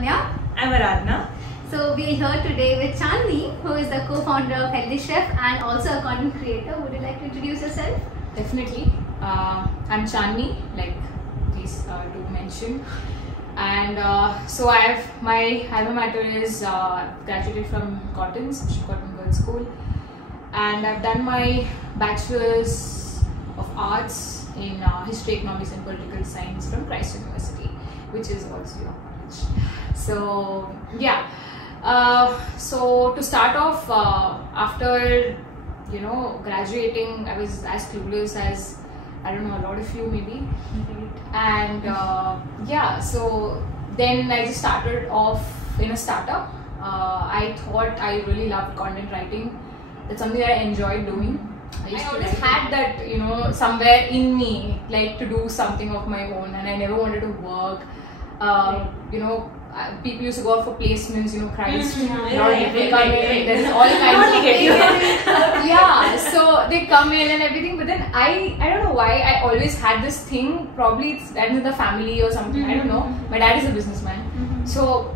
Ananya. I'm Aradhana. So we are here today with Chandni, who is the co-founder of Healthy Chef and also a content creator. Would you like to introduce yourself? Definitely. I'm Chandni, like please do mention. And so I have my alma mater is graduated from Cotton's Cotton Girls School, and I've done my bachelor's of arts in history, economics, and political science from Christ University, which is also your college. So yeah. So to start off, after graduating, I was as clueless as a lot of you maybe, and yeah. So then I just started off in a startup. I thought I really loved content writing. That's something that I enjoyed doing. I always had that somewhere in me, like to do something of my own, and I never wanted to work. People used to go out for placements, Christ, they come in, there's all kinds of yeah, so they come in and everything, but then I don't know why, I always had this thing, probably it's in the family or something, I don't know, my dad is a businessman, so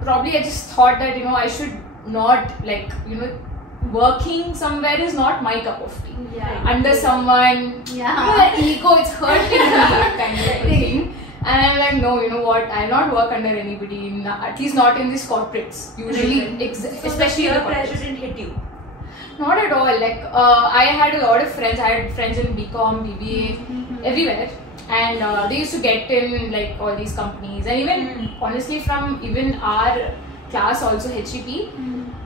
probably I just thought that, I should not, working somewhere is not my cup of tea. Yeah. Under someone, ego, it's hurting me, kind of thing. And I'm like, no, you know what? I'll not work under anybody, at least not in these corporates. Usually, especially the the pressure corporates. didn't hit you. Not at all. Like, I had a lot of friends. I had friends in BCom, BBA, everywhere. And they used to get in like all these companies. And even, honestly, from even our class also, HEP,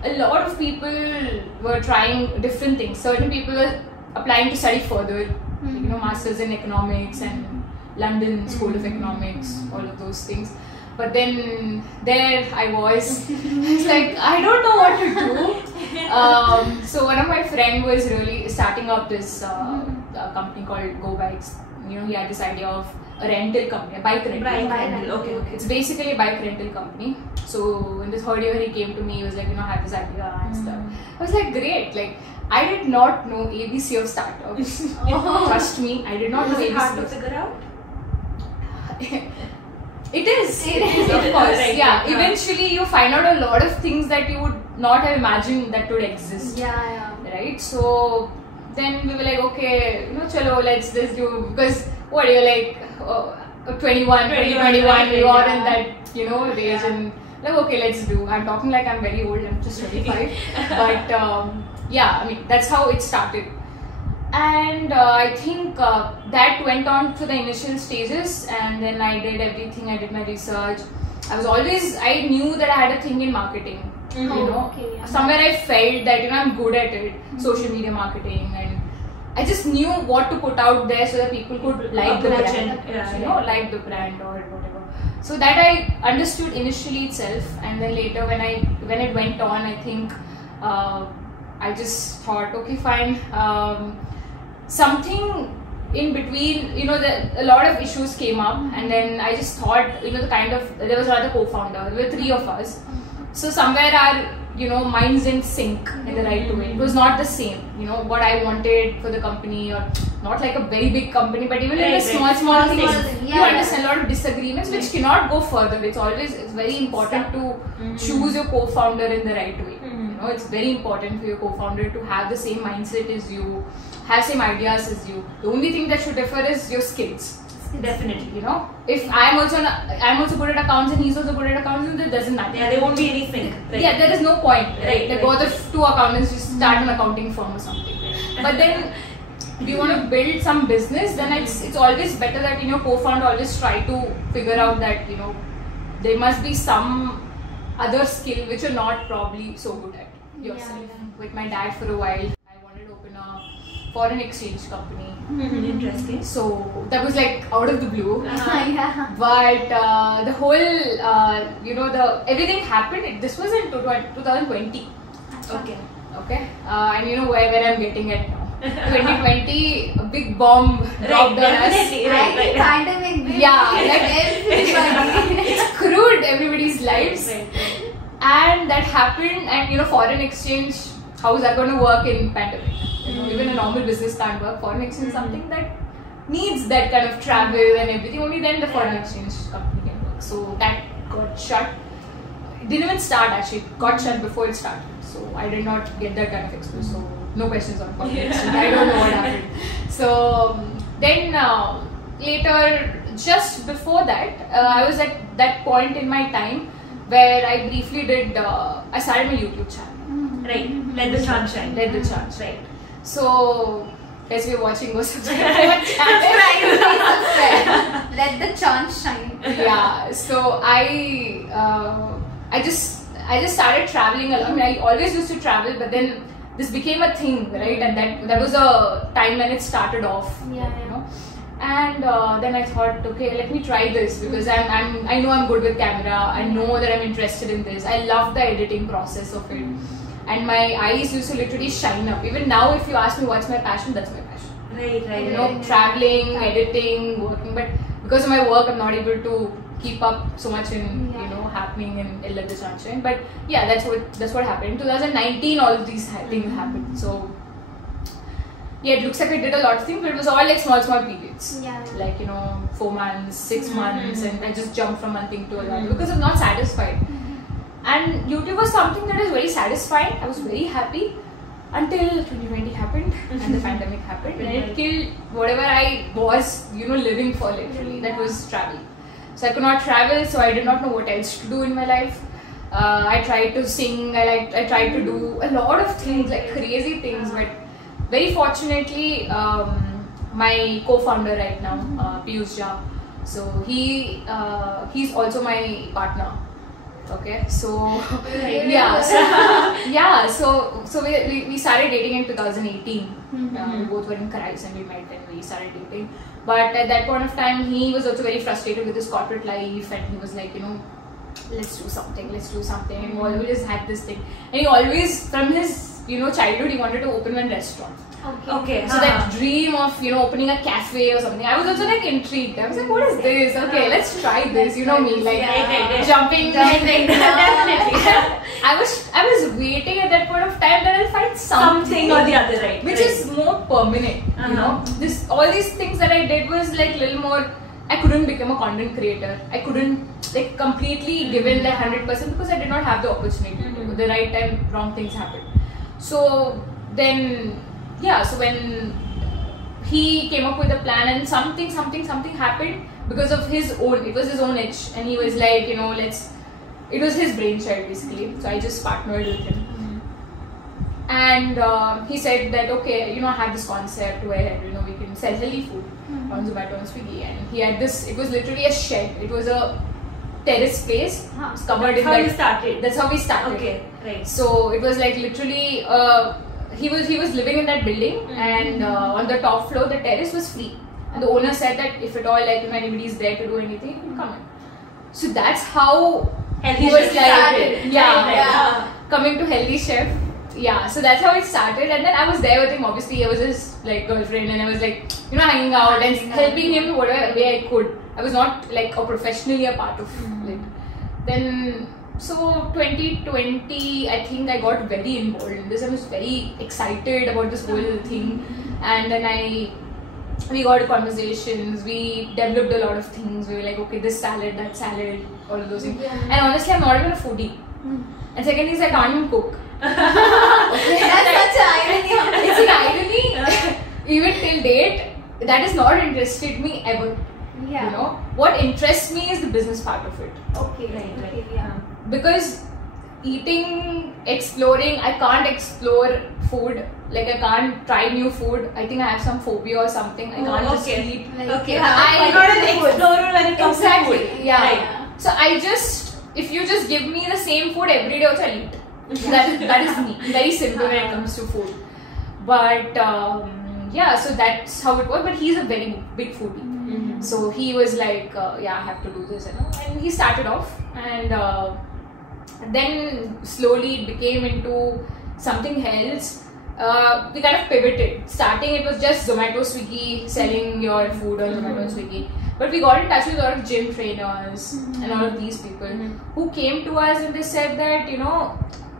a lot of people were trying different things. Certain people were applying to study further, masters in economics and London School of Economics, all of those things. But then there I was like, I don't know what to do. So one of my friends was really starting up this company called Go Bikes. He had this idea of a rental company, a bike rental. Okay. It's basically a bike rental company. So in the third year he came to me, he was like, I had this idea and stuff. I was like, great. Like, I did not know ABC of startups. Trust me, I did not know ABC. Is it hard to figure out? It is, of course. Right, yeah, eventually you find out a lot of things that you would not have imagined that would exist. Yeah. Right? So then we were like, okay, chalo, let's just do, because what, you're like 21, we are in that, range, and like, okay, let's do. I'm talking like I'm very old, I'm just 25. But yeah, I mean, that's how it started. And I think that went on to the initial stages, and then I did everything. I did my research. I knew that I had a thing in marketing. Somewhere I felt that I'm good at it, social media marketing, and I just knew what to put out there so that people could like the brand, like the brand or whatever. So that I understood initially itself, and then later when it went on, I think I just thought, okay, fine. Something in between, a lot of issues came up, and then I just thought, there was another co-founder, there were 3 of us. So somewhere our, minds didn't sync in the right way. It was not the same, what I wanted for the company, or not like a very big company, but even in the small things, you understand a lot of disagreements which cannot go further. It's very important to choose your co-founder in the right way. It's very important for your co-founder to have the same mindset as you, have same ideas as you. The only thing that should differ is your skills. Definitely. If I'm also good at accounts and he's also good at accounts, then it doesn't matter. Yeah, there won't be any sync. Right? Yeah, there is no point. Right. Like both of 2 accountants just start an accounting firm or something. But then if you want to build some business, then it's always better that co-founder always try to figure out that there must be some other skill which you're not probably so good at yourself. With my dad for a while, I wanted to open a foreign exchange company. Interesting. So that was like out of the blue. Yeah. But the whole, everything happened. This was in 2020. Okay. And where I'm getting at now. 2020, a big bomb dropped on us. Right. Pandemic. Yeah, like everybody. It screwed everybody's lives. Right. And that happened, and foreign exchange, how is that going to work in pandemic? Even a normal business can't work. Foreign exchange is something that needs that kind of travel and everything. Only then the foreign exchange company can work. So that got shut. it didn't even start actually. It got shut before it started. So I did not get that kind of exposure. So no questions on content. I don't know what happened. So then later, just before that, I was at that point in my time where I briefly did. I started my YouTube channel. Right. Let the chant shine. Let the chant shine. Right. So as we're watching, go subscribe to my channel. Let the chance shine. Yeah. So I just started traveling along. I mean, I always used to travel, but then this became a thing, right? And that was a time when it started off. Yeah. You know. And then I thought, okay, let me try this because I know I'm good with camera. I know that I'm interested in this. I love the editing process of it, and my eyes used to literally shine up. Even now, if you ask me what's my passion, that's my passion. Right. You know, traveling, editing, working. But because of my work, I'm not able to keep up so much in happening in Let the Chant Shine. But yeah, that's what happened. In 2019, all of these things happened. So. Yeah, it looks like I did a lot of things, but it was all like small periods. Yeah. Like, 4 months, 6 months, and I just jumped from one thing to another because I'm not satisfied. And YouTube was something that is very satisfying. I was very happy until 2020 happened and the pandemic happened, and it killed whatever I was, living for literally. That was travel. So I could not travel, so I did not know what else to do in my life. I tried to sing. I tried to do a lot of things, like crazy things, but. Very fortunately, my co-founder right now, Piyush Jha, so he's also my partner. Okay, so so we started dating in 2018. We both were in Karais and we met and we started dating. But at that point of time, he was also very frustrated with his corporate life, and he was like, let's do something. And we always had this thing, and he always, from his childhood, he wanted to open one restaurant. Okay. So that dream of opening a cafe or something, I was also like intrigued. I was like, what is this? Okay, let's try this. You know me, like jumping. Definitely. I was waiting at that point of time that I'll find something or the other, right? Which is more permanent. All these things that I did was like little more. I couldn't become a content creator. I couldn't like completely give in the 100% because I did not have the opportunity. The right time, wrong things happened. So then, so when he came up with a plan and something happened because of his own, it was his own itch, and he was like, it was his brainchild basically. So I just partnered with him. And he said that, okay, I have this concept where, we can sell healthy food on Zomato and Swiggy. And he had this, it was literally a shed. It was a terrace place. It's covered in That's how you started. That's how we started. Okay, right. So it was like literally, he was living in that building, and on the top floor, the terrace was free. And the owner said that if at all, like, anybody is there to do anything, you can come in. So that's how he was like, coming to Healthy Chef. Yeah, so that's how it started, and then I was there with him. Obviously, he was his like girlfriend, and I was like, hanging out and helping him in whatever way I could. I was not like professionally a part of it. Then, so 2020, I think I got very involved in this. I was very excited about this whole thing, and then we got conversations. We developed a lot of things. We were like, okay, this salad, that salad, all of those things. And honestly, I'm not even a foodie. And second is I can't even cook. That's such an irony. It's an irony. Even till date, that has not interested me ever. Yeah. What interests me is the business part of it. Okay, right. Yeah. Because eating, exploring, I can't explore food. Like I can't try new food. I think I have some phobia or something. I can't just eat. Okay. I'm not an explorer when it comes to food. Yeah. Right. So if you just give me the same food every day, also I'll eat. That is me. Very simple when it comes to food. But so that's how it was. But he's a very big foodie. So he was like, I have to do this, and he started off, and then slowly it became into something else. We kind of pivoted. Starting, it was just Zomato, Swiggy, selling your food on Zomato and Swiggy. But we got in touch with a lot of gym trainers and all of these people who came to us and they said that,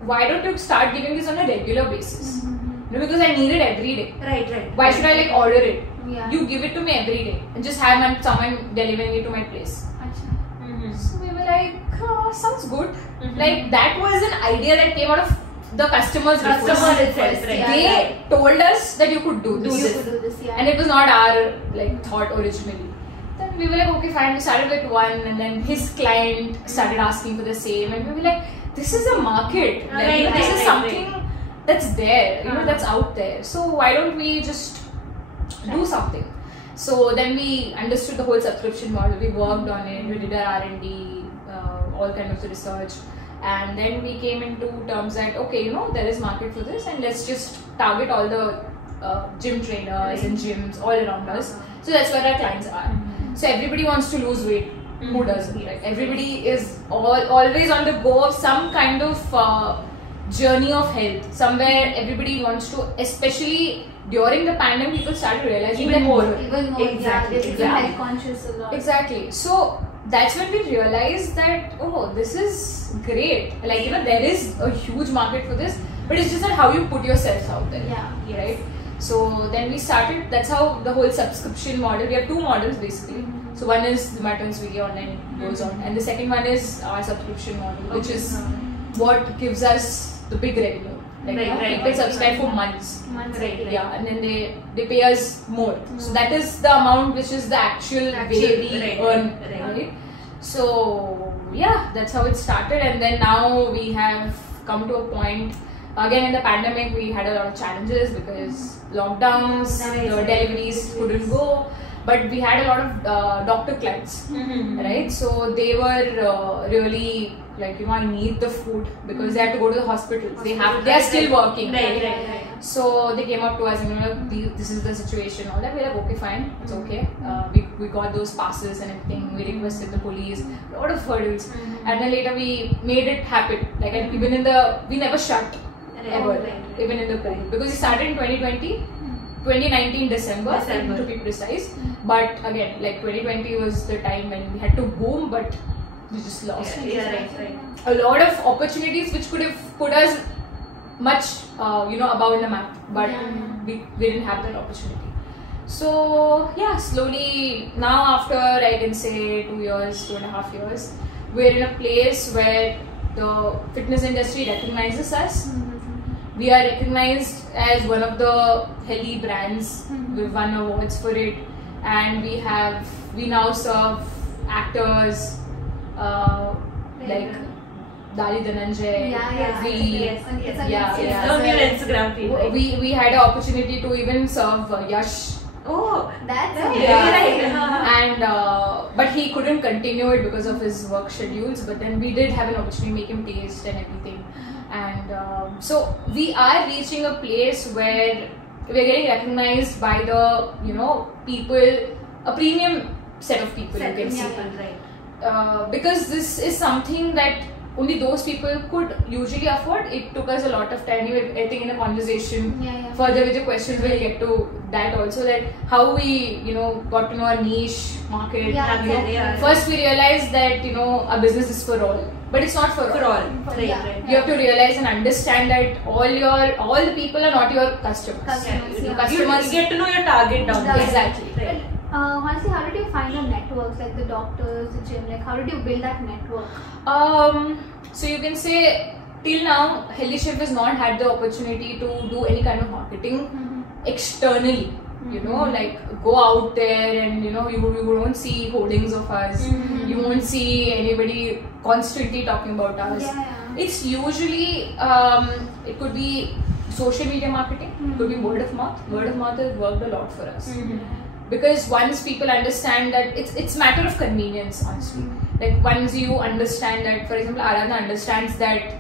why don't you start giving this on a regular basis? Because I need it every day. Right. Why should I like order it? Yeah. You give it to me every day and just have someone delivering it to my place. So we were like, sounds good. Like that was an idea that came out of the customer's request. Customer itself, right. They told us that you could do this. You could do this, yeah. And it was not our like thought originally. Then we were like, okay, fine. We started with one, and then his client started asking for the same, and we were like, this is a market. Like, Right, you know, this right, is right, something that's there. You know, that's out there. So why don't we just do something? So then we understood the whole subscription model. We worked on it. We did our R&D, all kind of research. And then we came into terms that, okay, you know, there is market for this, and let's just target all the gym trainers and gyms all around us. So that's where our clients are. So everybody wants to lose weight. Who doesn't? Right? Everybody is always on the go of some kind of journey of health. Somewhere everybody wants to, especially during the pandemic, people started realizing Even that more. Even more, Exactly, yeah, they become exactly. health conscious a lot. Exactly. So that's when we realized that, oh, this is great. Like, you know, there is a huge market for this, but it's just that how you put yourself out there. Yeah. Right? So then we started, that's how the whole subscription model, we have two models basically. So one is the Matterns video online goes on, and the second one is our subscription model, which is what gives us the big revenue. Like, you know, people subscribe for months. Right. Yeah, and then they pay us more. So that is the amount which is the actual way we earn. Right? So yeah, that's how it started, and then now we have come to a point. Again, in the pandemic, we had a lot of challenges because lockdowns, the deliveries couldn't go, but we had a lot of doctor clients, right? So they were really like, you know, I need the food because they have to go to the hospitals. They are still working. Right. So they came up to us and, you know, this is the situation. All that, we're like, okay, fine, it's okay. We got those passes and everything. We requested the police, a lot of hurdles, and then later we made it happen. Like, and even we never shut ever, even in the COVID, because we started in 2019 December to be precise. But again, like 2020 was the time when we had to boom, but we just lost Right. a lot of opportunities which could have put us much above in the map, but we didn't have that opportunity. So yeah, slowly now, after I can say 2.5 years, we're in a place where the fitness industry recognizes us. We are recognized as one of the healthy brands. We've won awards for it, and we now serve actors like Dali Dhananjay. It's on your Instagram feed, right? We had an opportunity to even serve Yash. Oh, That's right. And but he couldn't continue it because of his work schedules. But then we did have an opportunity to make him taste and everything. And so we are reaching a place where we're getting recognized by the people, a premium set of people, you can see. Because this is something that only those people could usually afford. It took us a lot of time. I think in a conversation further with the questions, we'll get to that also, that how we got to know our niche market. First we realized that our business is for all, but it's not for all. Right. You have to realize and understand that all the people are not your customers. You get to know your target down there. Exactly. Right. Honestly, how did you find your networks, like the doctors, the gym? Like, how did you build that network? So you can say till now, Healthy Chef has not had the opportunity to do any kind of marketing externally. Like go out there and you won't see hoardings of us. You won't see anybody constantly talking about us. It's usually it could be social media marketing. It could be word of mouth. Word of mouth has worked a lot for us. Because once people understand that it's matter of convenience, honestly. Like once you understand that, for example, Aradhana understands that,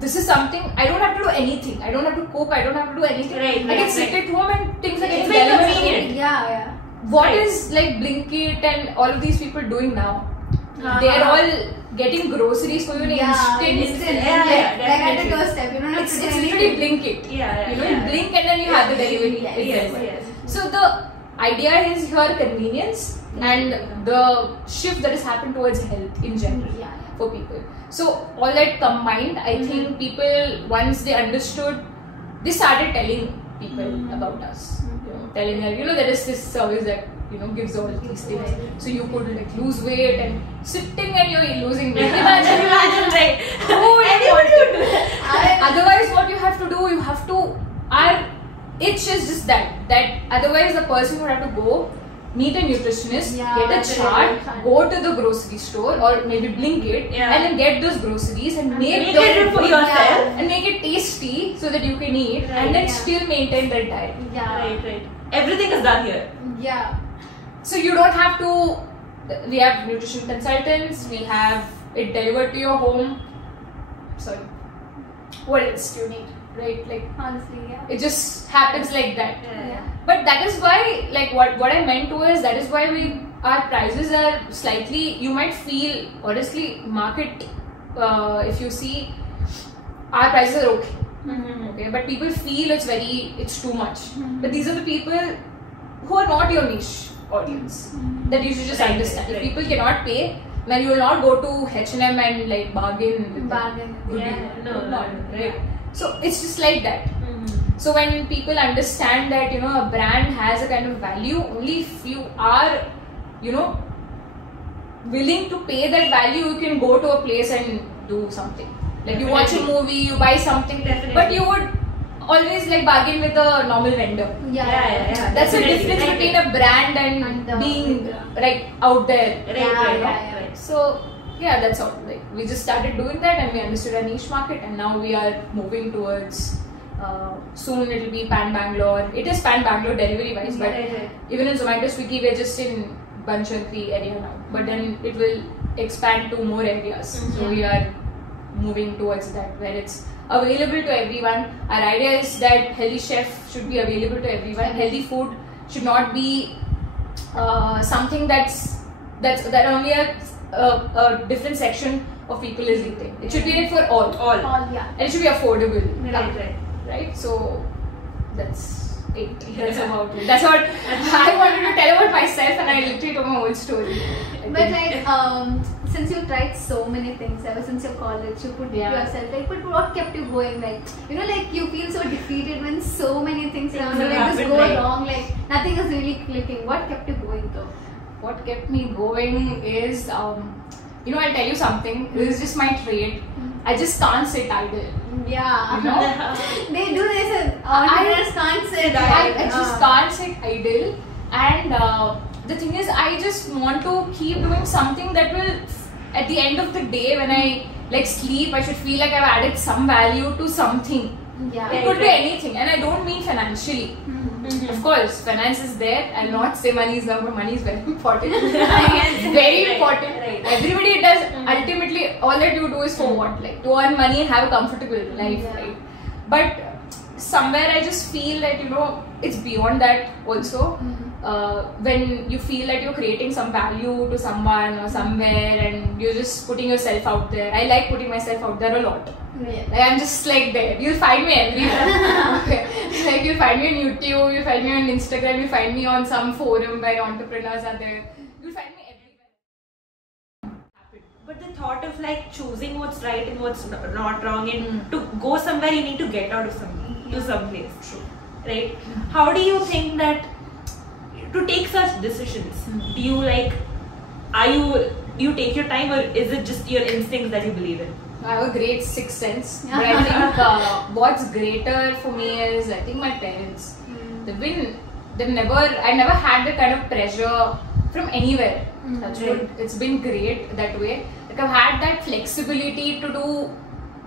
this is something, I don't have to do anything. I don't have to cook, I don't have to do anything. I can sit at home and things are getting delivered. What is like Blinkit and all of these people doing now? They're all getting groceries for you in instant. Like at the doorstep. You don't have to do It's anything. literally Blinkit. You blink and then you have the delivery. Yes. So the idea is here convenience and the shift that has happened towards health in general for people. So all that combined, I think people, once they understood, they started telling people about us. Telling them, there is this service that gives all these things. So you could like lose weight and sitting and you're losing weight. Imagine, right? Who would Anybody want would to? do that. Otherwise, what you have to do, our itch is just that otherwise the person would have to go meet a nutritionist, get a chart, go to the grocery store or maybe Blinkit and then get those groceries and make it for yourself and make it tasty so that you can eat and then still maintain that diet. Right. Everything is done here. Yeah. So you don't have to. We have nutrition consultants. We have it delivered to your home. Sorry. What else do you need? Right? Like Honestly, yeah. it just happens like that. Yeah. But that is why, like what I meant to is that is why our prices are slightly. You might feel honestly market. If you see, our prices are okay. Okay, but people feel it's too much. But these are the people who are not your niche audience that you should just understand. If people cannot pay, then you will not go to H&M and like bargain. No, right? So it's just like that. So when people understand that a brand has a kind of value, only if you are willing to pay that value, you can go to a place and do something. Like you watch a movie, you buy something, but you would always like bargain with a normal vendor. Yeah. That's the difference between a brand and being like out there. Right. So yeah, that's all. Like we just started doing that and we understood our niche market, and now we are moving towards. Soon it will be Pan Bangalore. It is Pan Bangalore delivery wise, but even in Zomato, Swiggy, we're just in Banchankri area now. But then it will expand to more areas. So we are moving towards that where it's available to everyone. Our idea is that healthy chef should be available to everyone. Healthy food should not be something that only a different section of people is eating. It should be like for all. And it should be affordable. Right? So that's it. That's about it. That's what I wanted to tell about myself, and I literally told my whole story. But like, since you tried so many things ever since your college, you put yourself like, but what kept you going? Like, like you feel so defeated when so many things around you like just go wrong, like nothing is really clicking. What kept you going though? What kept me going is, I'll tell you something. This is just my trait. I just can't sit idle. Yeah. They do this and entrepreneurs can't sit idle. I just can't sit idle. And the thing is, I just want to keep doing something that will, at the end of the day, when I like sleep, I should feel like I've added some value to something. It could be anything, and I don't mean financially. Of course, finance is there. I'll not say money is not, but money is very important. Very important. Everybody does. Ultimately, all that you do is for what? Like to earn money and have a comfortable life, right? But somewhere I just feel that it's beyond that also. When you feel that you're creating some value to someone or somewhere, and you're just putting yourself out there. I like putting myself out there a lot. Like I'm just like there. You'll find me everywhere. Like you'll find me on YouTube, you'll find me on Instagram, you'll find me on some forum where entrepreneurs are there. You'll find me everywhere. But the thought of like choosing what's right and what's not wrong, and to go somewhere, you need to get out of something to some place. True. Right? How do you think that to take such decisions? Do you you take your time, or is it just your instincts that you believe in? I have a great sixth sense, but I think what's greater for me is I think my parents. I never had the kind of pressure from anywhere. That's good. It's been great that way. Like I've had that flexibility to do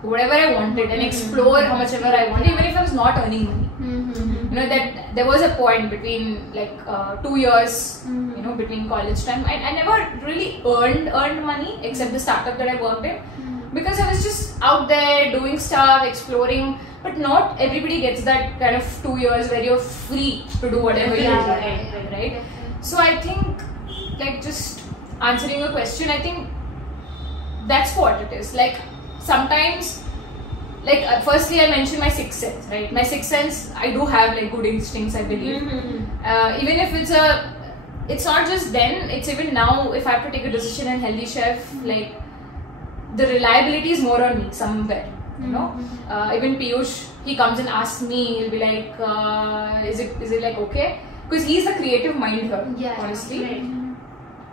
whatever I wanted and explore how much ever I wanted, even if I was not earning money. That there was a point between like 2 years, between college time. I never really earned money except the startup that I worked in. Because I was just out there doing stuff, exploring, but not everybody gets that kind of 2 years where you're free to do whatever you want, right? So I think, like just answering your question, I think that's what it is. Like sometimes, like firstly I mentioned my sixth sense, right? My sixth sense, I do have like good instincts, I believe. Even if it's not just then, it's even now. If I have to take a decision in Healthy Chef, like the reliability is more on me somewhere, Even Piyush, he comes and asks me, he'll be like, is it like okay? because he's the creative mind here. Yeah, honestly, right.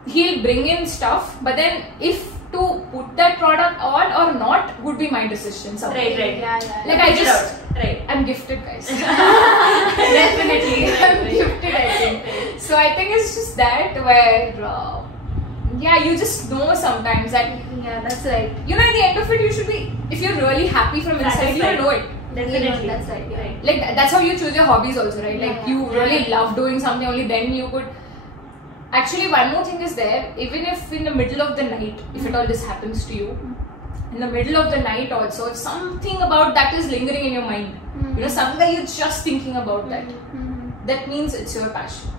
he'll bring in stuff, but then if to put that product on or not would be my decision. Right. Yeah. Like I just, right. I'm gifted, guys. Definitely, I'm gifted. I think. So I think it's just that where, yeah, you just know sometimes that. Yeah, that's right. You know, at the end of it, you should be. If you're really happy from inside, you'll know it. Definitely. That's right. Yeah. Right. Like that's how you choose your hobbies, also, right? Like Yeah, you yeah. really love doing something, only then you could. Actually, one more thing is there. Even if in the middle of the night, if at all this happens to you, in the middle of the night also, if something about that is lingering in your mind, you know, something that you're just thinking about that, that means it's your passion.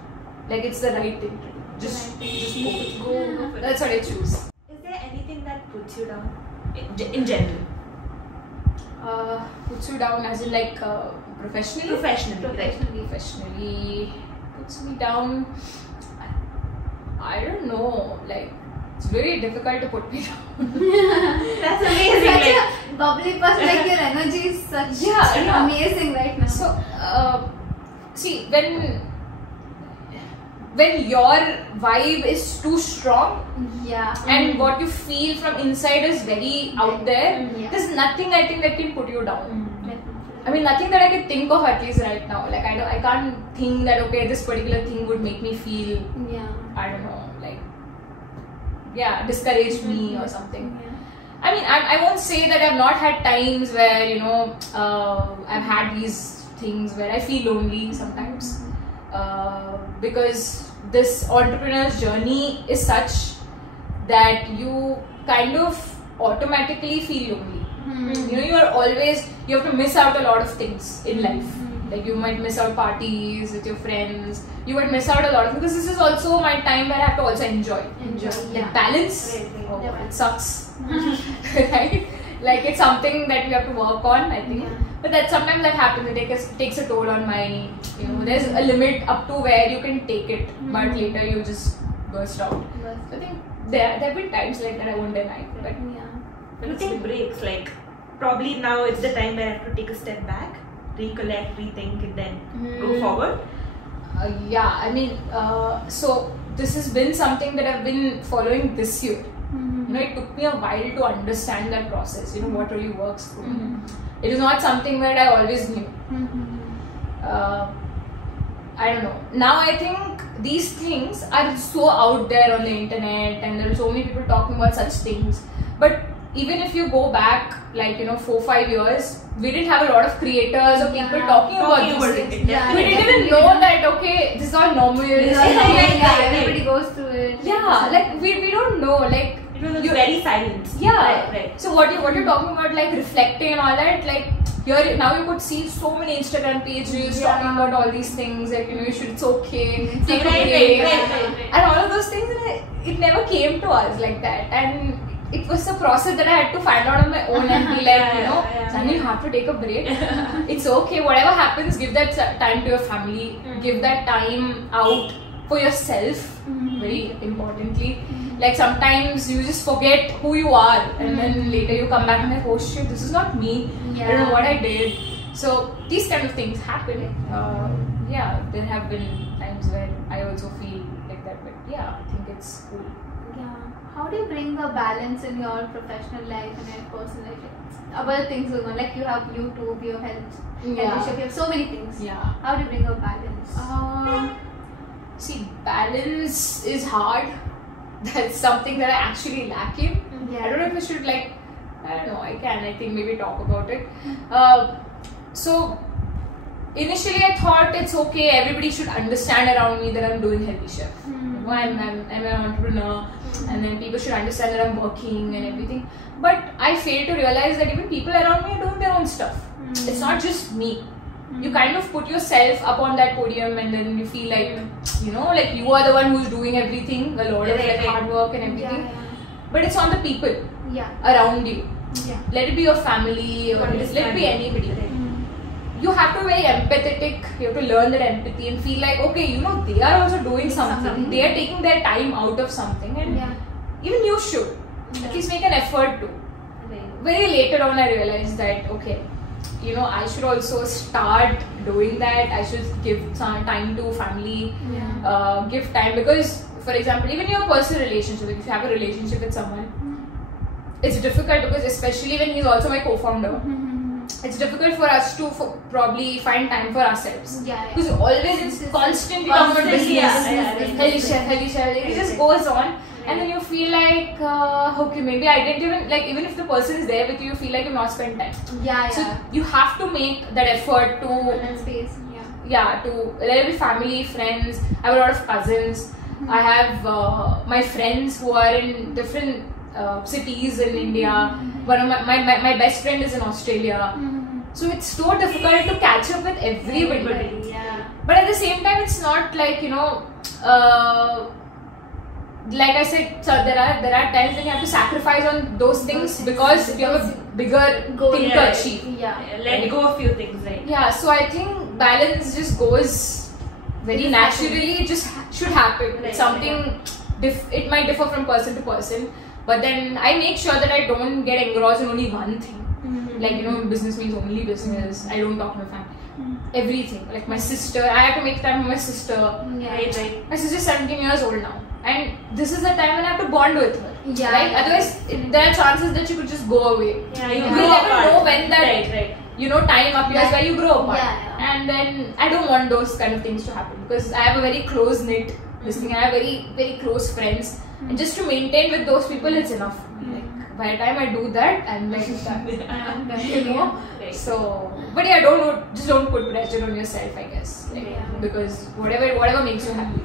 Like it's the right thing to do. Just go with it. Go for it. That's what I choose. Is there anything that puts you down in general? Puts you down as in like professionally? Professionally puts me down. I don't know. Like it's very difficult to put me down. That's amazing. Such Like, a bubbly person, like your energy is such Yeah. amazing right now. So see when your vibe is too strong yeah. and what you feel from inside is very out there, Yeah. there's nothing I think that can put you down. Definitely. I mean, nothing that I can think of at least right now. Like I can't think that okay, this particular thing would make me feel, Yeah. I don't know, like discourage me or something. Yeah. I mean, I won't say that I've not had times where I've had these things where I feel lonely sometimes, because this entrepreneur's journey is such that you kind of automatically feel lonely. You know, you have to miss out a lot of things in life. Like you might miss out parties with your friends. You might miss out a lot of things, because this is also my time where I have to also enjoy. Yeah. Like balance. Right. Oh, Yeah. it sucks. Right? Like it's something that we have to work on, I think. Yeah. But that sometimes that happens. It takes a toll on my, there's a limit up to where you can take it, but later you just burst out. So I think there have been times like that, I won't deny. But Yeah. you take breaks. Like probably now it's the time where I have to take a step back, recollect, rethink, and then go forward. Yeah, I mean, so this has been something that I've been following this year. You know, it took me a while to understand that process. You know, what really works for me. It is not something that I always knew. I don't know. Now I think these things are so out there on the internet, and there are so many people talking about such things. But even if you go back, like 4-5 years, we didn't have a lot of creators or people talking about these things. Yeah, We didn't even know that okay, this is all normal. Everybody goes through it. Yeah, like we don't know, like It was very silent. yeah. Right. So what you're talking about, like reflecting and all that, like here now you could see so many Instagram pages talking about all these things, like it's okay, take a break, Right. and all of those things. And it never came to us like that, and it was a process that I had to find out on my own and be like, Sunny, you have to take a break. It's okay, whatever happens, give that time to your family, give that time out for yourself, very importantly. Like sometimes you just forget who you are, and then later you come back and like, oh shit, this is not me. I don't know what I did. So these kind of things happen. Yeah, there have been times where I also feel like that, but yeah, I think it's cool. Yeah. How do you bring a balance in your professional life and your personal life? Other things going on, like you have YouTube, you have health, you have so many things. Yeah. How do you bring a balance? See, balance is hard. That's something that I actually lack in. I don't know if I should I don't know, I think maybe talk about it. So initially I thought it's okay, everybody should understand around me that I'm doing Healthy Chef. I'm an entrepreneur, and then people should understand that I'm working and everything. But I failed to realize that even people around me are doing their own stuff. It's not just me. You kind of put yourself up on that podium, and then you feel like, like you are the one who's doing everything, a lot of hard work and everything. But it's on the people around you. Let it be your family, or let it be anybody. You have to be very empathetic. You have to learn that empathy and feel like, okay, they are also doing something. They are taking their time out of something, and even you should at least make an effort to. Very later on, I realized that okay, I should also start doing that. I should give some time to family, give time, because for example, even your personal relationship, like if you have a relationship with someone, it's difficult because especially when he's also my co-founder, it's difficult for us to probably find time for ourselves. Because always it's constantly talking about business, healthy share, it just goes on. And then you feel like, okay, maybe I didn't even, like, even if the person is there with you, you feel like you've not spent time. So you have to make that effort to, to, there will be family, friends. I have a lot of cousins. I have my friends who are in different cities in India. One of my best friend is in Australia. So it's so difficult to catch up with everybody. But at the same time, it's not like, like I said, so there are times when you have to sacrifice on those things because you have a bigger thing to achieve. Let go of few things, right? Yeah, so I think balance just goes very naturally. It just should happen. It's something it might differ from person to person, but then I make sure that I don't get engrossed in only one thing. Like, business means only business. I don't talk to my family. Everything. Like my sister, I have to make time for my sister. My sister is 17 years old now. And this is the time when I have to bond with her. Right? Otherwise, there are chances that you could just go away. You never know when that time appears where you grow apart. And then I don't want those kind of things to happen because I have a very close knit listening. I have very, very close friends. And just to maintain with those people, it's enough. Like, by the time I do that, I'm like that. So, but yeah, just don't put pressure on yourself, I guess. Because whatever makes you happy.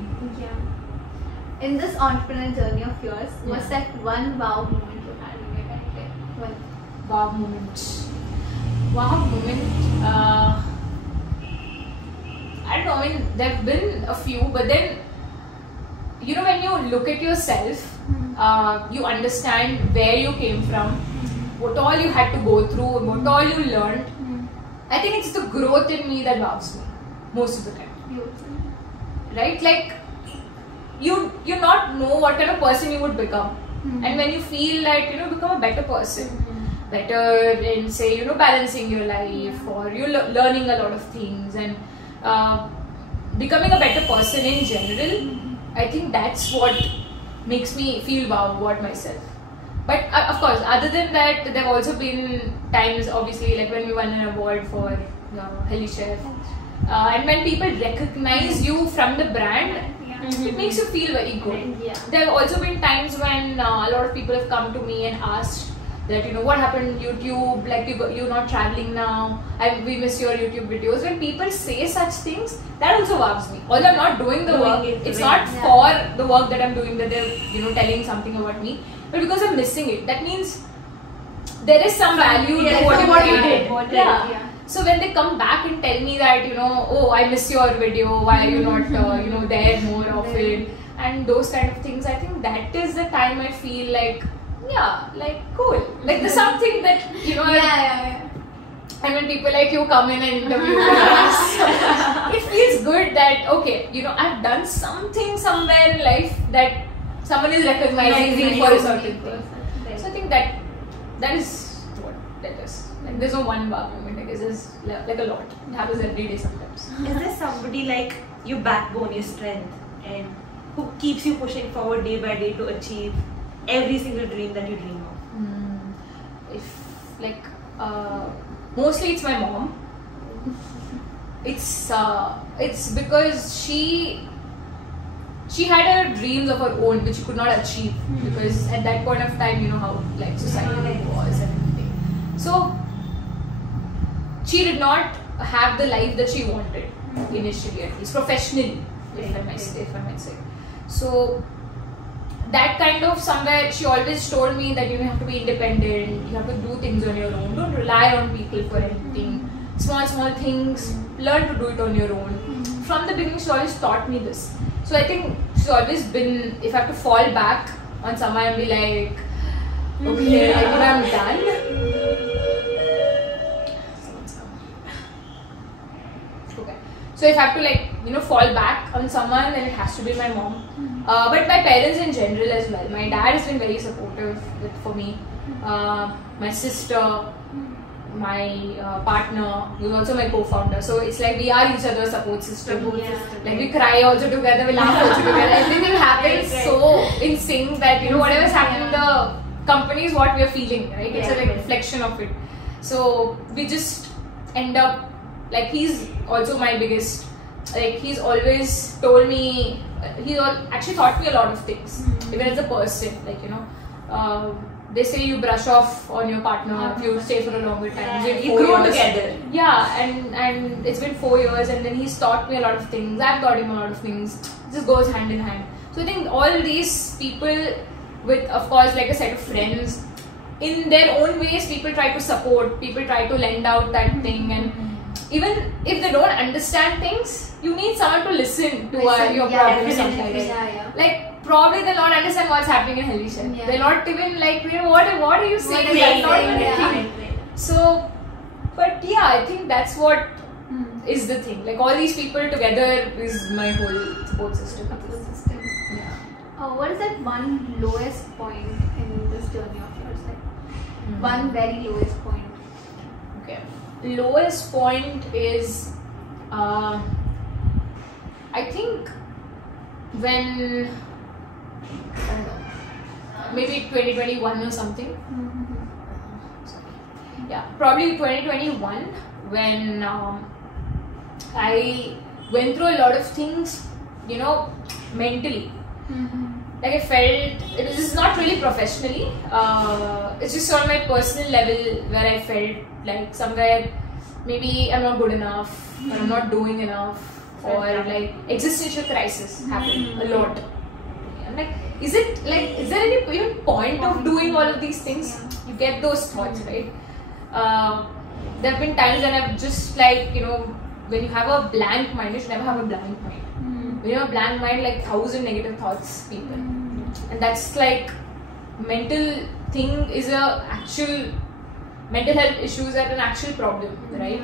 In this entrepreneurial journey of yours, what's that one wow moment you had in your career? One wow moment. Wow moment. I don't know. I mean, there have been a few, but then when you look at yourself, you understand where you came from, what all you had to go through, what all you learned. I think it's the growth in me that wows me most of the time. Right? Like, you not know what kind of person you would become, and when you feel like become a better person, better in say balancing your life, or you're learning a lot of things and becoming a better person in general, I think that's what makes me feel wow about myself. But of course, other than that, there have also been times, obviously, like when we won an award for Healthy Chef, and when people recognize you from the brand, it makes you feel very good. There have also been times when a lot of people have come to me and asked that what happened YouTube, like you're not traveling now, we miss your YouTube videos. When people say such things, that also wows me. Although I'm not doing the work, it's not for the work that I'm doing that they're telling something about me, but because I'm missing it, that means there is some value to what you did. So when they come back and tell me that oh, I miss your video, why are you not there more often, and those kind of things, I think that is the time I feel like cool, like there's something that and when people like you come in and interview us, it feels good that okay, I've done something somewhere in life that someone is recognizing me for a certain thing. So I think that is what that is. Like, there's no one wow moment. I guess there's like a lot. It happens every day sometimes. Is there somebody like your backbone, your strength, and who keeps you pushing forward day by day to achieve every single dream that you dream of? Mostly it's my mom. It's because she had her dreams of her own which she could not achieve because at that point of time, how like society was and everything. So she did not have the life that she wanted initially, at least professionally, if I might say. So that kind of somewhere she always told me that you have to be independent, you have to do things on your own, don't rely on people for anything, small things, learn to do it on your own. From the beginning she always taught me this. So I think she's always been, if I have to fall back on someone and be like, okay, I think I'm done. Okay. So if I have to fall back on someone, then it has to be my mom. But my parents in general as well. My dad has been very supportive for me. My sister, my partner, who's also my co-founder. So it's like we are each other's support system. Like we cry also together, we laugh also together. Everything happens so in sync that whatever's happening in the company is what we are feeling, right? It's a like reflection of it. So we just end up like he's also my biggest. Like he's always told me, actually taught me a lot of things, even as a person. Like they say you brush off on your partner if you stay for a longer time. You grow together. Yeah, and it's been 4 years, and then he's taught me a lot of things. I've taught him a lot of things. It just goes hand in hand. So I think all these people, with of course like a set of friends, in their own ways, people try to support. People try to lend out that thing, and even if they don't understand things, you need someone to listen to your problems sometimes. Like probably they'll not understand what's happening in Helisham. They're not even like, what are you saying? That's not anything. So, but yeah, I think that's what is the thing. Like all these people together is my whole support system. Yeah. What is that one lowest point in this journey of yours? Like one very lowest point. Okay. Lowest point is, I think when, I don't know, maybe 2021 or something. Yeah, probably 2021 when I went through a lot of things, mentally. Like I felt, this is not really professionally, it's just on my personal level where I felt like somewhere maybe I'm not good enough, or I'm not doing enough, or like existential crisis happened a lot. I'm like, is there any even point of doing all of these things? You get those thoughts, right? There have been times when I've just like, when you have a blank mind, you should never have a blank mind. When you have a blank mind, like 1,000 negative thoughts, people. And that's like, mental thing is a actual, mental health issues are an actual problem, right?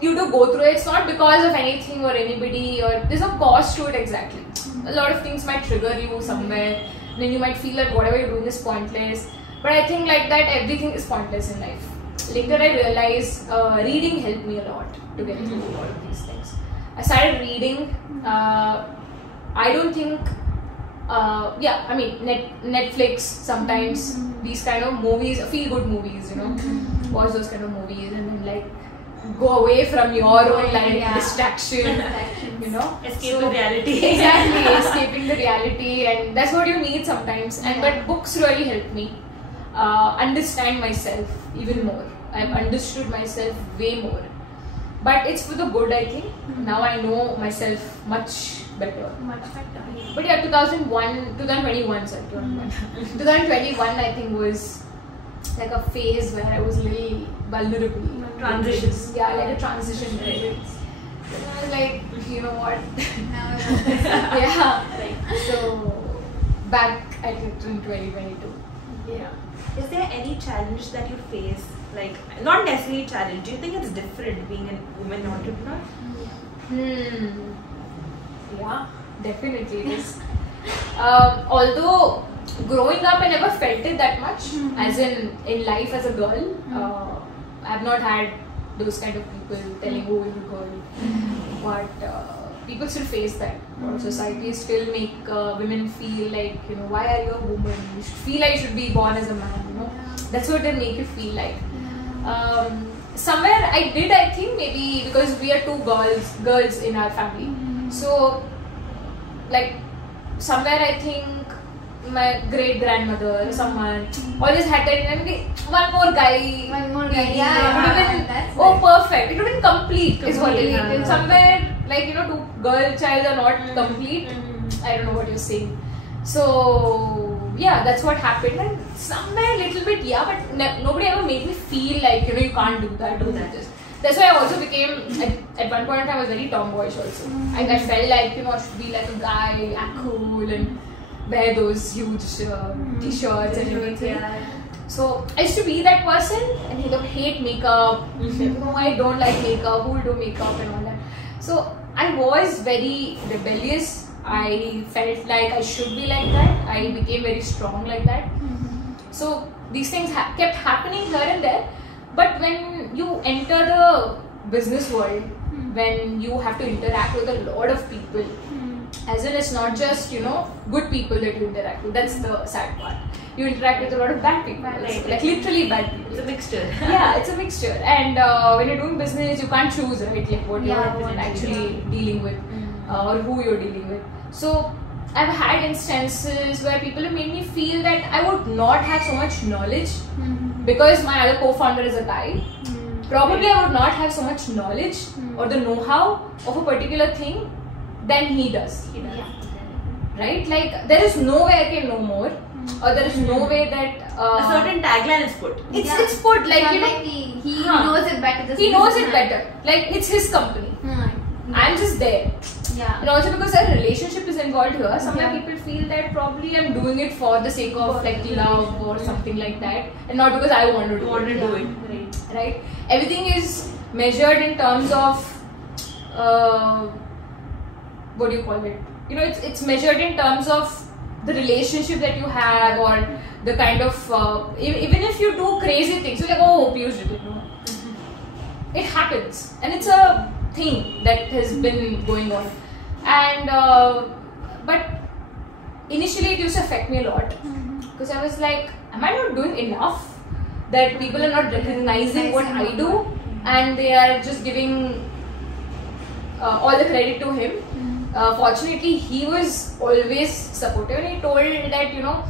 You do go through it. It's not because of anything or anybody, or there's no cause to it exactly. A lot of things might trigger you somewhere, then you might feel like whatever you're doing is pointless. But I think like that everything is pointless in life. Later I realized reading helped me a lot to get through all of these things. I started reading. I don't think, I mean Netflix sometimes, these kind of movies, feel good movies, watch those kind of movies and then like go away from your own life, distraction, escape the reality. Exactly, escaping the reality, and that's what you need sometimes. And but books really help me understand myself even more. I've understood myself way more, but it's for the good, I think. Now I know myself much better. But yeah, 2021 I think was like a phase where I was a little vulnerable. Transitions. Yeah, like a transition period. I was like, you know what? Yeah. So back at it in 2022. Yeah. Is there any challenge that you face? Like, not necessarily challenge. Do you think it's different being a woman entrepreneur? Yeah, definitely it is. Although growing up I never felt it that much, as in life as a girl. I've not had those kind of people telling, oh, you're a girl. But people still face that. Society still make women feel like, why are you a woman? You should feel like you should be born as a man, That's what they make you feel like. Somewhere I think maybe because we are two girls in our family. So, like, somewhere I think my great grandmother or someone always had that, one more guy. Yeah, it would have been, perfect. It would have been complete is what they need. Somewhere, like, two girl child are not complete. I don't know what you're saying. So, yeah, that's what happened. And somewhere little bit, but nobody ever made me feel like, you can't do that, do that. That's why I also became, at one point in time, I was very tomboyish also. I felt like, I should be like a guy, act cool and wear those huge t-shirts and everything. So I used to be that person and hate makeup. I don't like makeup, who will do makeup and all that. So I was very rebellious. I felt like I should be like that. I became very strong like that. So these things kept happening here and there. But when you enter the business world, when you have to interact with a lot of people, as in it's not just good people that you interact with. That's the sad part. You interact with a lot of bad people, like literally bad people. It's a mixture. Yeah, it's a mixture. And when you're doing business, you can't choose, right? Like what you're actually dealing with, or who you're dealing with. So I've had instances where people have made me feel that I would not have so much knowledge because my other co-founder is a guy. Probably I would not have so much knowledge or the know-how of a particular thing than he does. Right? Like there is no way I can know more, or there is no way that a certain tagline is put. It's put like he knows it better. He knows it better. Like it's his company. I'm just there. Yeah. And also because a relationship is involved here, sometimes people feel that probably I'm doing it for the sake of like love or something like that, and not because I want to do it. Right? Everything is measured in terms of what do you call it? It's measured in terms of the relationship that you have, or the kind of even if you do crazy things, you're like, oh, Piyush did it. It happens, and it's a thing that has been going on. And but initially it used to affect me a lot because I was like, am I not doing enough? That people are not recognizing what I do, and they are just giving all the credit to him. Fortunately, he was always supportive, and he told that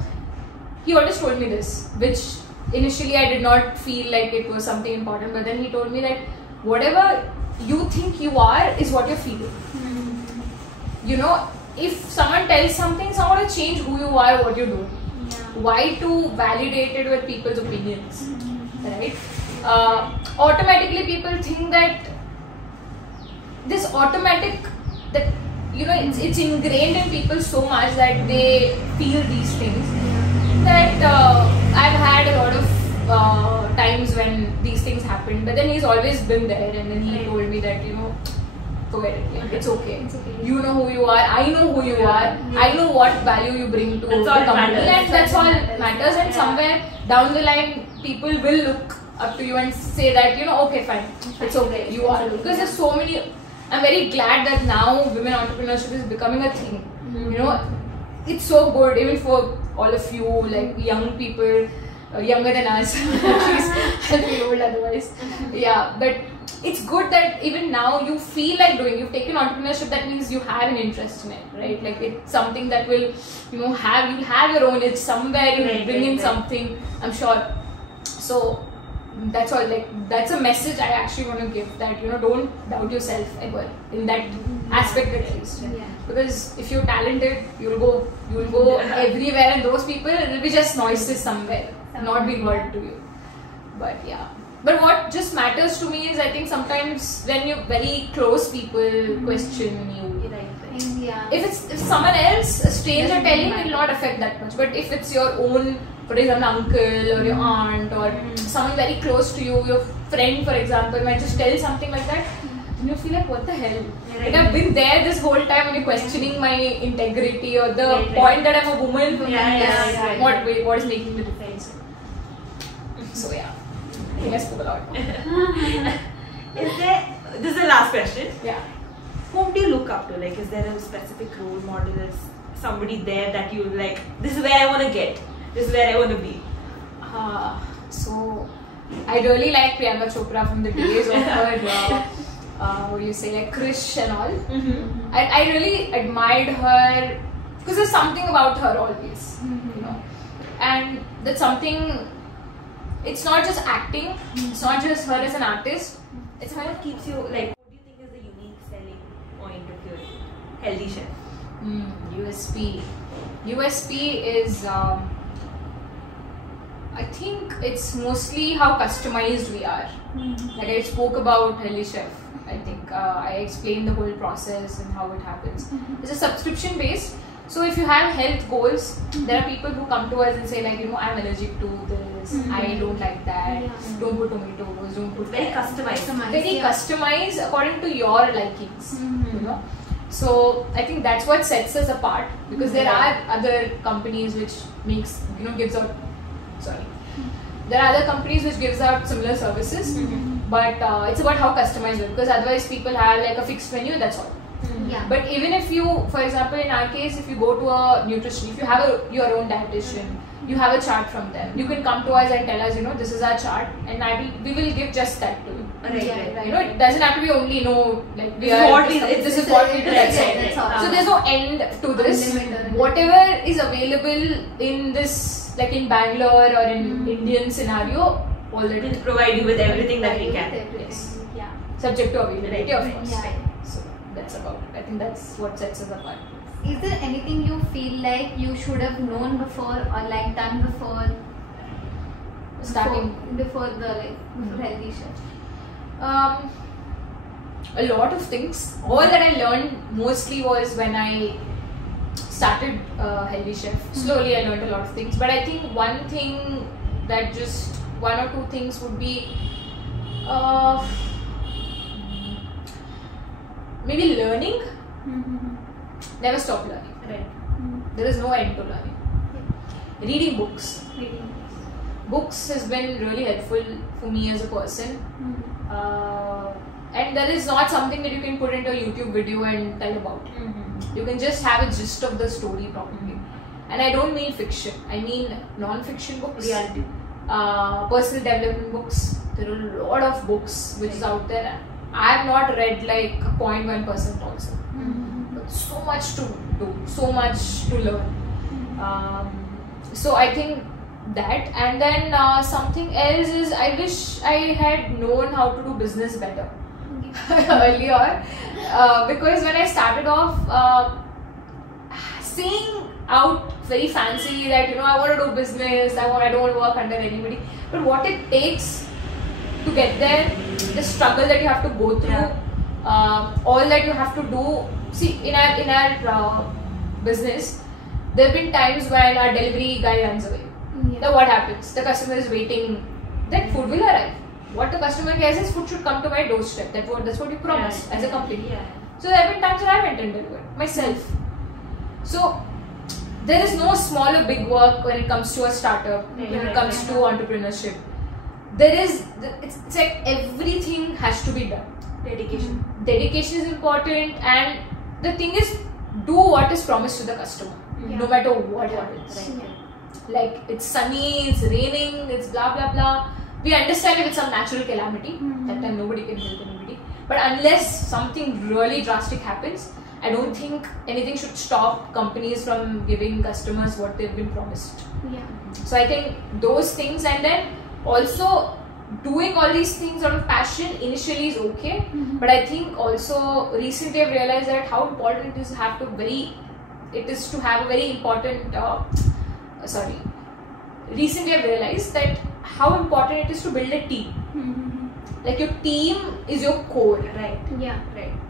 he always told me this, which initially I did not feel like it was something important, but then he told me that whatever you think you are is what you're feeling. If someone tells something, someone will change who you are, what you do. Why to validate it with people's opinions, right? Automatically people think that this automatic, that it's ingrained in people so much that they feel these things, that I've had a lot of times when these things happen, but then he's always been there, and then he told me that forget it, like, it's okay. You know who you are, I know who you are, I know what value you bring to the company, and that's all matters. And somewhere down the line people will look up to you and say that okay, fine, it's okay, you are, because there's so many. I'm very glad that now women entrepreneurship is becoming a thing. It's so good, even for all of you, like young people, younger than us. I feel old otherwise. Yeah, but it's good that even now you feel like doing. You've taken entrepreneurship. That means you have an interest in it, right? Like it's something that will, you'll have your own. It's somewhere you bring in something. I'm sure. So that's all. Like that's a message I actually want to give, that don't doubt yourself ever in that aspect at least. Because if you're talented, you'll go everywhere, and those people will be just noises somewhere, not be heard to you. But yeah. But what just matters to me is, I think sometimes when you very close people question you. If someone else, a stranger telling, it will not affect that much. But if it's your own, for example, uncle or your aunt or someone very close to you, your friend, for example, might just tell something like that, and you feel like, what the hell? Like I've been there this whole time when you're questioning my integrity or the point that I'm a woman. What is making the difference? So yeah, I think I spoke a lot. This is the last question. Yeah. Whom do you look up to? Like, is there a specific role model? Is somebody there that you like, this is where I want to get, this is where I want to be? So I really like Priyanka Chopra from the days of her, what do you say, like Krish and all. I really admired her because there's something about her always, and that's something. It's not just acting. It's not just her as an artist. It's how it keeps you like. What do you think is the unique selling point of your healthy chef? USP is. I think it's mostly how customized we are. Like I spoke about Healthy Chef. I think I explained the whole process and how it happens. It's a subscription based. So if you have health goals, there are people who come to us and say like, I'm allergic to this, I don't like that, don't put tomatoes, don't put very customized. Very customized according to your likings, So I think that's what sets us apart, because there are other companies which makes, gives out, there are other companies which gives out similar services, but it's about how customized it, because otherwise people have like a fixed menu, that's all. Yeah. But even if you, for example, in our case, if you go to a nutrition, if you have your own dietitian, you have a chart from them, you can come to us and tell us, you know, this is our chart, and we will give just that to you. Right. You know, it doesn't have to be only, you know, like This is what we do. That's it. That's all. So there's no end to this. Unlimited. Whatever is available in this, like in Bangalore or in Indian scenario, all that We'll provide you with everything that we With can. everything. Yes. Yeah. subject to availability, of course. Yeah. So that's about it. I think that's what sets us apart. Is there anything you feel like you should have known before or like done before Starting. before the healthy chef? A lot of things. All that I learned mostly was when I started Healthy Chef. Slowly I learned a lot of things, but I think one thing that just one or two things would be maybe learning. Never stop learning. Right. There is no end to learning. Reading books. Reading. Books has been really helpful for me as a person. And that is not something that you can put into a YouTube video and tell about. You can just have a gist of the story properly. And I don't mean fiction. I mean non-fiction books. Reality. Personal development books. There are a lot of books which is out there. I have not read like 0.1% also. But so much to do, so much to learn. So I think that, and then something else is I wish I had known how to do business better earlier, because when I started off seeing out very fancy that I want to do business, I don't want to work under anybody, but what it takes to get there, the struggle that you have to go through, all that you have to do. See, in our business, there have been times when our delivery guy runs away. Now what happens? The customer is waiting, then food will arrive. What the customer cares is food should come to my doorstep. That's what you promised as a company. So there have been times that I went and delivered myself. So there is no small or big work when it comes to a startup, when it comes to entrepreneurship. It's like everything has to be done. Dedication is important, and the thing is, do what is promised to the customer, no matter what happens. Like it's sunny, it's raining, it's blah blah blah. We understand if it's some natural calamity, that time nobody can help anybody. But unless something really drastic happens, I don't think anything should stop companies from giving customers what they've been promised. So I think those things, and then also doing all these things out of passion initially is okay, but I think also recently I've realized that how important it is to have a very important recently I've realized that how important it is to build a team. Like your team is your core, right?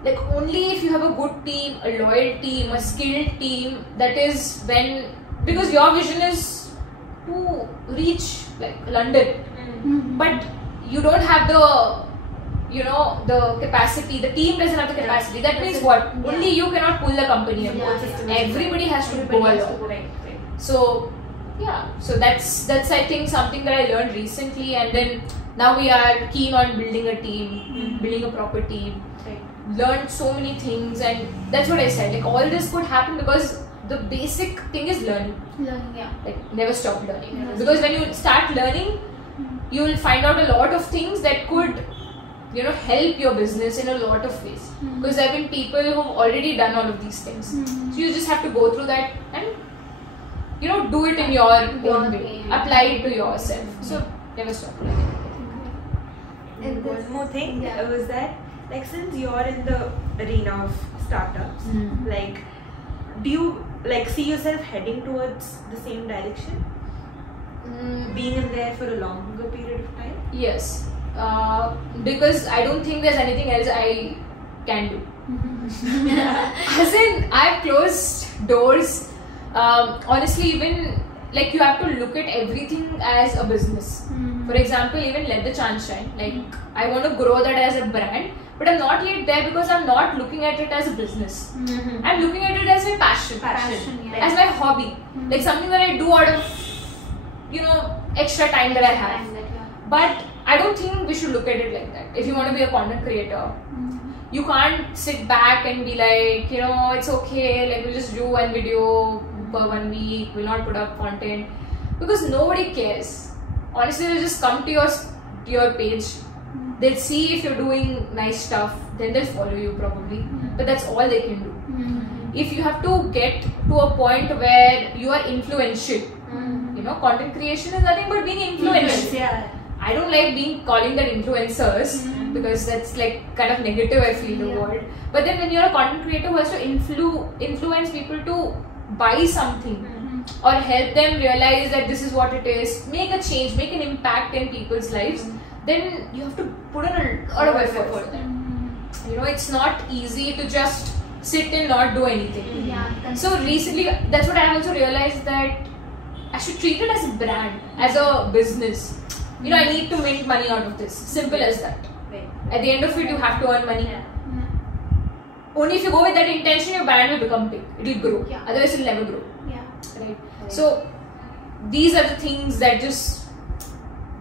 Like only if you have a good team, a loyal team, a skilled team, that is when, because your vision is to reach like London, but you don't have the capacity, the team doesn't have the capacity. That means what? Only you cannot pull the company along. Everybody has to go along. So so that's I think something that I learned recently, and then now we are keen on building a team, building a proper team. Learned so many things, and that's what I said. Like all this could happen because the basic thing is learning. Like never stop learning. Because when you start learning, you will find out a lot of things that could help your business in a lot of ways. Because there have been people who have already done all of these things. So you just have to go through that and do it in your own way. Apply it to yourself. So never stop learning. And one more thing was that, like, since you're in the arena of startups, like, do you see yourself heading towards the same direction? Being in there for a longer period of time? Yes, because I don't think there's anything else I can do. As in, I've closed doors. Honestly, even like you have to look at everything as a business. For example, even Let the Chance Shine. Like I want to grow that as a brand, but I'm not yet there because I'm not looking at it as a business. I'm looking at it as my passion, as my hobby, like something that I do out of extra time that I have. But I don't think we should look at it like that. If you want to be a content creator, you can't sit back and be like, it's okay, like we'll just do one video per 1 week, we'll not put up content, because nobody cares. Honestly, they'll just come to your page, they'll see if you're doing nice stuff, then they'll follow you probably, but that's all they can do. If you have to get to a point where you are influential, content creation is nothing but being influential. I don't like calling that influencers, because that's like kind of negative, I feel, the word. But then when you're a content creator who has to influence people to buy something or help them realize that this is what it is, make a change, make an impact in people's lives, then you have to put in a lot of effort for that. It's not easy to just sit and not do anything. So recently, that's what I also realized, that I should treat it as a brand, as a business. I need to make money out of this. Simple as that. At the end of it, you have to earn money. Only if you go with that intention, your brand will become big. It will grow. Otherwise, it will never grow. Right? So these are the things that just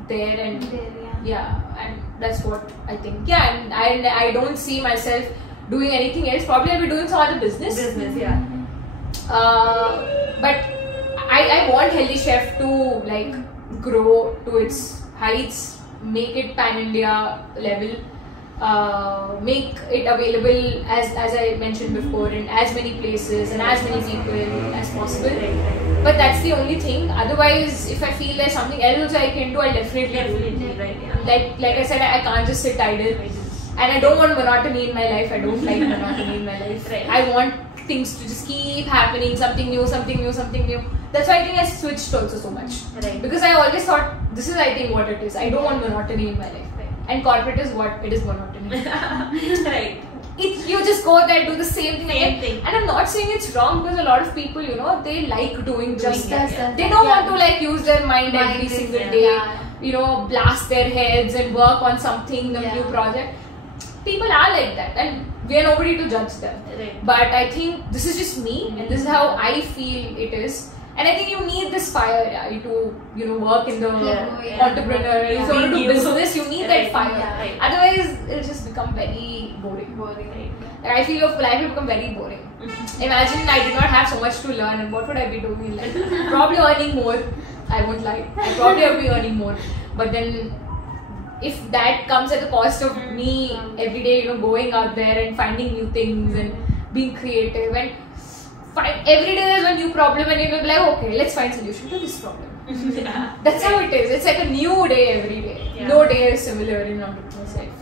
there and and that's what I think. And I don't see myself doing anything else. Probably I'll be doing some other business. But I want Healthy Chef to like grow to its heights, make it pan-India level, make it available as I mentioned before in as many places and as many people as possible. But that's the only thing. Otherwise, if I feel there's something else I can do, I'll definitely do it. Like I said, I can't just sit idle. And I don't want monotony in my life. I don't like monotony in my life. I want things to just keep happening, something new. That's why I think I switched also so much. Because I always thought, this is I think what it is. I don't want monotony in my life. And corporate is what it is, monotony. You just go there, do the same thing. And I'm not saying it's wrong, because a lot of people, they like doing just that. They don't want to like use their mind every single day, blast their heads and work on something, a new project. People are like that, and we are nobody to judge them. But I think this is just me, and this is how I feel it is. And I think you need this fire to work in the entrepreneur. If you want to do business, you need that fire. Otherwise, it'll just become very boring. I feel your life will become very boring. Imagine I did not have so much to learn, and what would I be doing in life? Probably earning more. I won't lie. I probably would be earning more. But then, if that comes at the cost of me every day, going out there and finding new things and being creative, and every day there's a new problem, and you'll be like, okay, let's find solution to this problem. That's how it is. It's like a new day every day. No day is similar in entrepreneur's life.